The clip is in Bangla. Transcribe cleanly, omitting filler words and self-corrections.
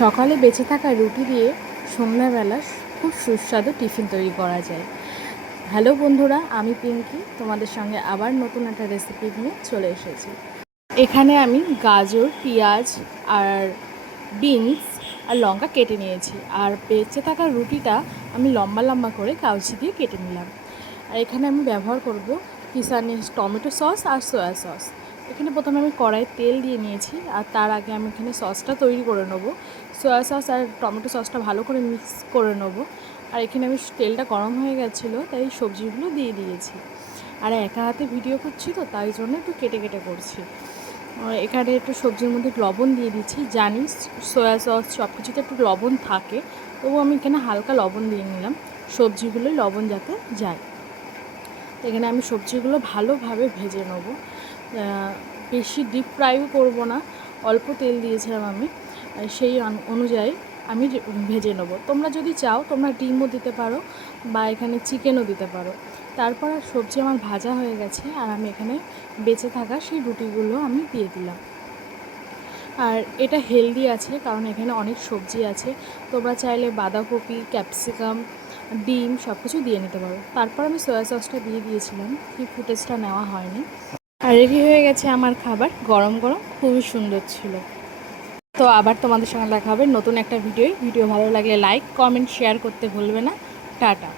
সকালে বেঁচে থাকা রুটি দিয়ে সন্ধ্যাবেলা খুব সুস্বাদু টিফিন তৈরি করা যায়। হ্যালো বন্ধুরা, আমি পিঙ্কি তোমাদের সঙ্গে আবার নতুন একটা রেসিপি নিয়ে চলে এসেছি। এখানে আমি গাজর, পেঁয়াজ আর বিনস আর লঙ্কা কেটে নিয়েছি। আর বেঁচে থাকা রুটিটা আমি লম্বা লম্বা করে কাউচি দিয়ে কেটে নিলাম। আর এখানে আমি ব্যবহার করব কিষানি টমেটো সস আর সয়া সস। এখানে প্রথমে আমি কড়াই তেল দিয়ে নিয়েছি, আর তার আগে আমি এখানে সসটা তৈরি করে নেবো। সয়া সস আর টমেটো সসটা ভালো করে মিক্স করে নেবো। আর এখানে আমি তেলটা গরম হয়ে গেছিলো, তাই সবজিগুলো দিয়ে দিয়েছি। আর একা হাতে ভিডিও করছি তো, তাই জন্য একটু কেটে কেটে করছি। এখানে একটু সবজির মধ্যে লবণ দিয়ে দিচ্ছি। জানি সয়া সস সব কিছুতে একটু লবণ থাকে, তবু আমি এখানে হালকা লবণ দিয়ে নিলাম, সবজিগুলো লবণ যাতে যায়। এখানে আমি সবজিগুলো ভালোভাবে ভেজে নেব। বেশি ডিপ ফ্রাইও করব না, অল্প তেল দিয়েছিলাম আমি, সেই অনুযায়ী আমি ভেজে নেব। তোমরা যদি চাও তোমরা ডিমও দিতে পারো বা এখানে চিকেনও দিতে পারো। তারপর সবজি আমার ভাজা হয়ে গেছে, আর আমি এখানে বেঁচে থাকা সেই রুটিগুলো আমি দিয়ে দিলাম। আর এটা হেলদি আছে, কারণ এখানে অনেক সবজি আছে। তোমরা চাইলে বাঁধাকপি, ক্যাপসিকাম, ডিম সব কিছু দিয়ে নিতে পারো। তারপর আমি সয়া সসটা দিয়ে দিয়েছিলাম, সেই ফুটেজটা নেওয়া হয়নি। আর রেডি হয়ে গেছে আমার খাবার, গরম গরম, খুবই সুন্দর ছিল। তো আবার তোমাদের সঙ্গে দেখা হবে নতুন একটা ভিডিও ভালো লাগলে লাইক, কমেন্ট, শেয়ার করতে ভুলবে না। টাটা।